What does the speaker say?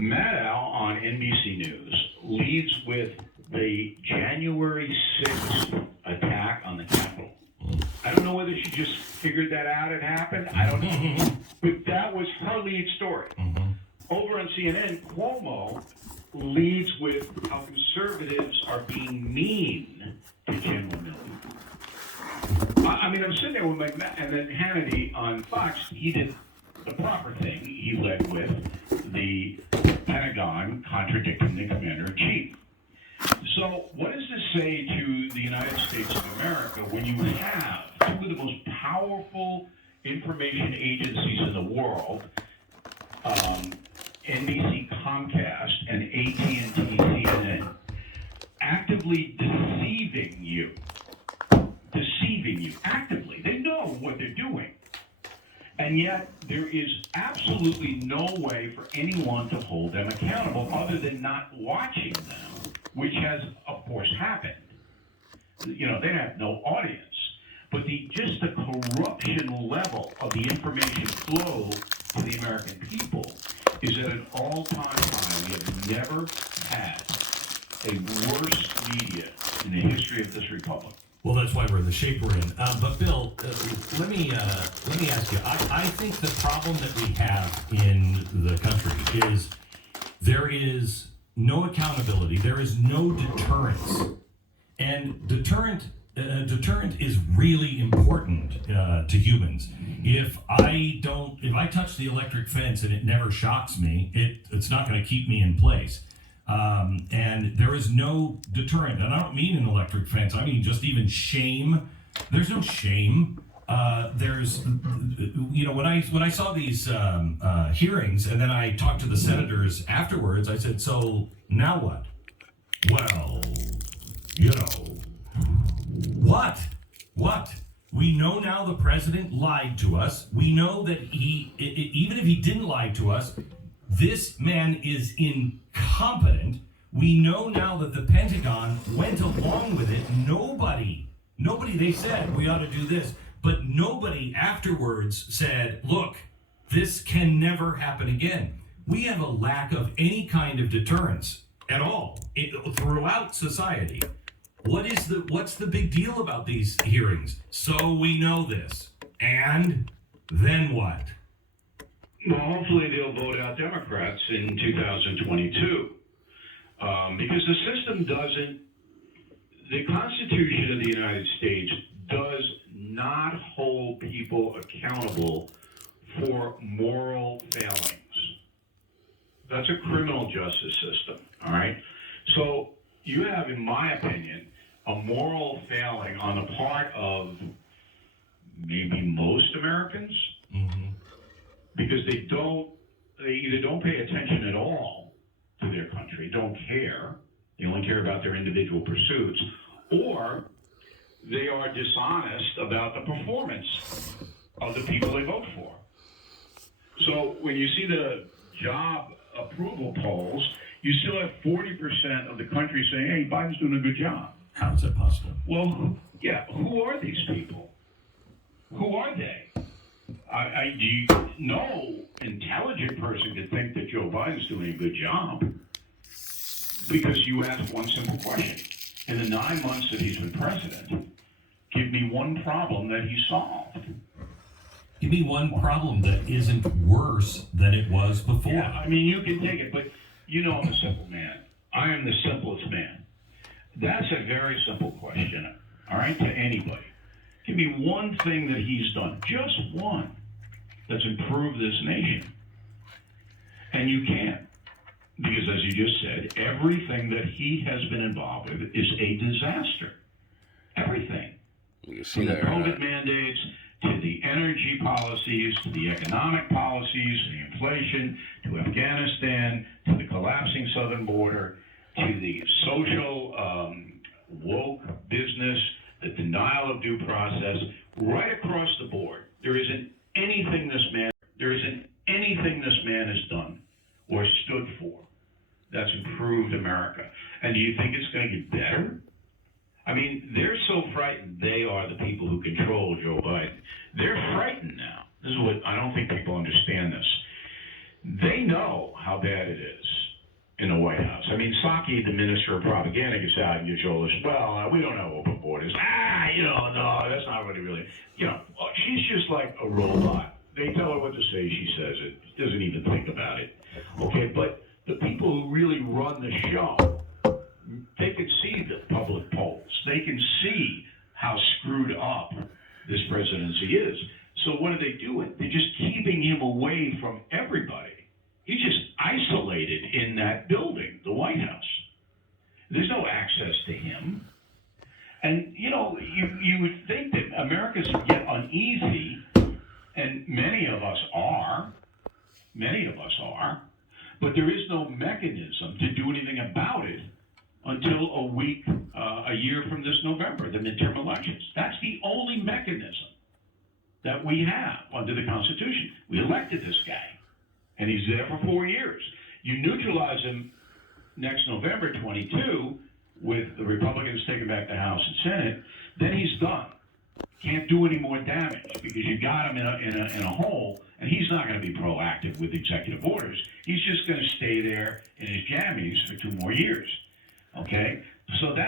Matt Al on NBC News leads with the January 6th attack on the Capitol. I don't know whether she just figured that out it happened. I don't know. But that was her lead story. Over on CNN, Cuomo leads with how conservatives are being mean to General Milley. I mean, I'm sitting there with and then Hannity on Fox, he did the proper thing. He led with the Pentagon contradicting the commander-in-chief. So what does this say to the United States of America when you have two of the most powerful information agencies in the world, NBC, Comcast, and AT&T, CNN, actively deceiving you actively. They know what they're doing. And yet, there is absolutely no way for anyone to hold them accountable other than not watching them, which has, of course, happened. You know, they have no audience. But just the corruption level of the information flow to the American people is at an all-time high. We have never had a worse media in the history of this republic. Well, that's why we're in the shape we're in. But Bill, let me ask you. I think the problem that we have in the country is there is no accountability. There is no deterrence, and deterrent is really important to humans. If I touch the electric fence and it never shocks me, it's not going to keep me in place. And there is no deterrent, and I don't mean an electric fence. I mean just even shame. There's no shame. There's, you know, when I saw these hearings, and then I talked to the senators afterwards, I said, "So now what?" Well, you know, what? We know now the president lied to us. We know that even if he didn't lie to us, this man is incompetent. We know now that the Pentagon went along with it. Nobody, they said we ought to do this, but nobody afterwards said, look, this can never happen again. We have a lack of any kind of deterrence at all throughout society. What's the big deal about these hearings? So we know this. And then what? Well, hopefully they'll vote out Democrats in 2022 because the system the Constitution of the United States does not hold people accountable for moral failings. That's a criminal justice system, all right? So you have, in my opinion, a moral failing on the part of maybe most Americans. Because they either don't pay attention at all to their country, don't care, they only care about their individual pursuits, or they are dishonest about the performance of the people they vote for. So when you see the job approval polls, you still have 40% of the country saying, hey, Biden's doing a good job. How is that possible? Well, yeah, who are these people? Who are they? No intelligent person could think that Joe Biden's doing a good job because you asked one simple question. In the 9 months that he's been president, give me one problem that he solved. Give me one problem that isn't worse than it was before. Yeah, I mean, you can take it, but you know I'm a simple man. I am the simplest man. That's a very simple question, all right, to anybody. Give me one thing that he's done, just one, that's improved this nation. And you can't. Because as you just said, everything that he has been involved with is a disaster. Everything. You see From the that, COVID mandates, to the energy policies, to the economic policies, to the inflation, to Afghanistan, to the collapsing southern border, to the social woke business, the denial of due process, right across the board. There isn't anything this man has done or stood for that's improved America. And do you think it's going to get better? I mean, they're so frightened. They are the people who control Joe Biden. They're frightened now. This is what I don't think people understand this. They know how bad it is in the White House. I mean, Psaki, the minister of propaganda, gets out and your shoulders. Well, we don't have open borders. No, that's not really. She's just like a robot. They tell her what to say, she says it. Doesn't even think about it. Okay, but the people who really run the show, they can see the public polls. They can see how screwed up this presidency is. So what are they doing? They're just keeping him away from everybody. He's just isolated in that building, the White House. There's no access to him. And, you would think that Americans get uneasy, and many of us are, but there is no mechanism to do anything about it until a year from this November, the midterm elections. That's the only mechanism that we have under the Constitution. We elected this guy, and he's there for 4 years. You neutralize him next November 22 with the Republicans taking back the House and Senate, then he's done. Can't do any more damage because you got him in a hole, and he's not going to be proactive with executive orders. He's just going to stay there in his jammies for 2 more years. Okay? So that's